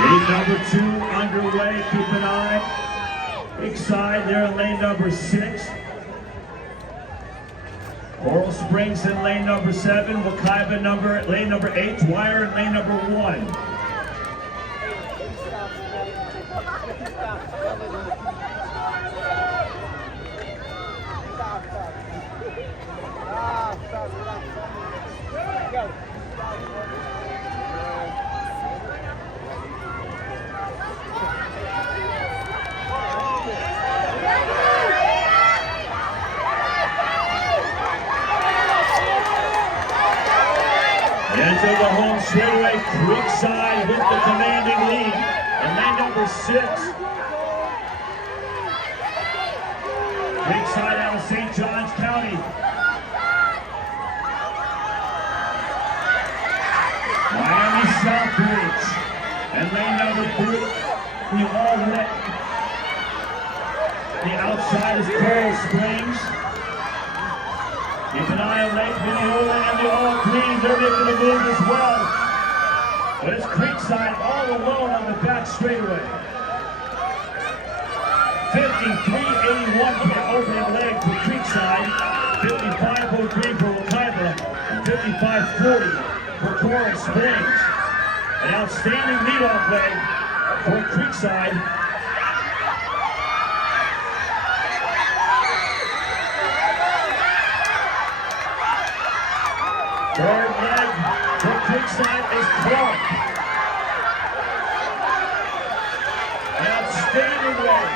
Lane number 2 underway. Keep an eye. Creekside there in lane number 6. Coral Springs in lane number 7. Wekiva lane number 8. Dwyer in lane number 1. Into the home straightaway, Creekside with the commanding lead. And lane number 6. Creekside out of St. Johns County. Miami Southbridge. And lane number 3, the all red. The outside is Coral Springs. Keep an eye on Lake Minneola and the all green. They're making a move as well. But it's Creekside all alone on the back straightaway. 53.81 for the opening leg for Creekside. 55.03 for Wekiva. And 55.40 for Coral Springs. An outstanding leadoff leg for Creekside. Third leg for Creekside is Clark. An outstanding leg.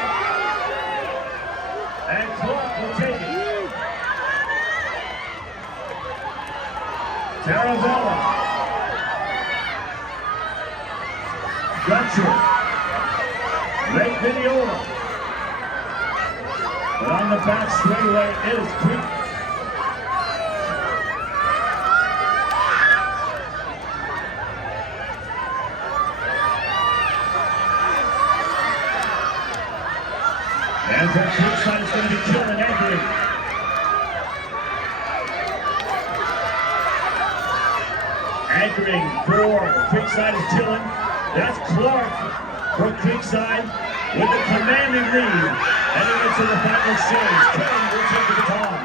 And Clark will take it. Taravella. Dutcher. Lake Minneola. But on the back straightaway, it is Creekside. And for Creekside, it's going to be killing Anchoring. Anchoring for Creekside is killing. That's Clark for Creekside with the commanding lead. Heading into the final series. Killing will take the baton.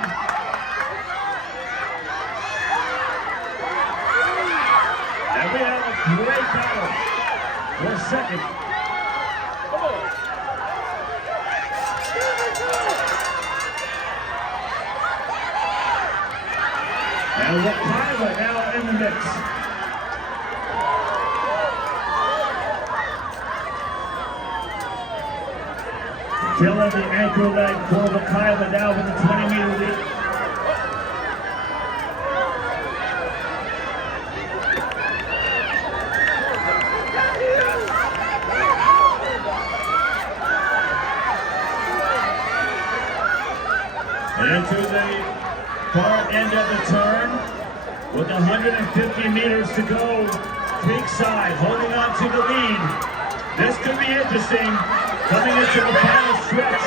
And we have a great battle for second. And Wekiva now in the mix. Killing the anchor leg for Wekiva now with the 20-meter lead. Into the far end of the turn with 150 meters to go. Creekside holding on to the lead. This could be interesting coming into the final stretch.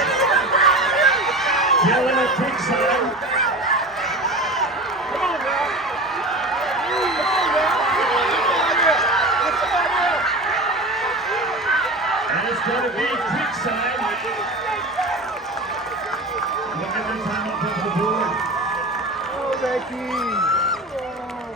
Killing at Creekside. And it's going to be Creekside. Look at the time up on the board. Oh, Becky.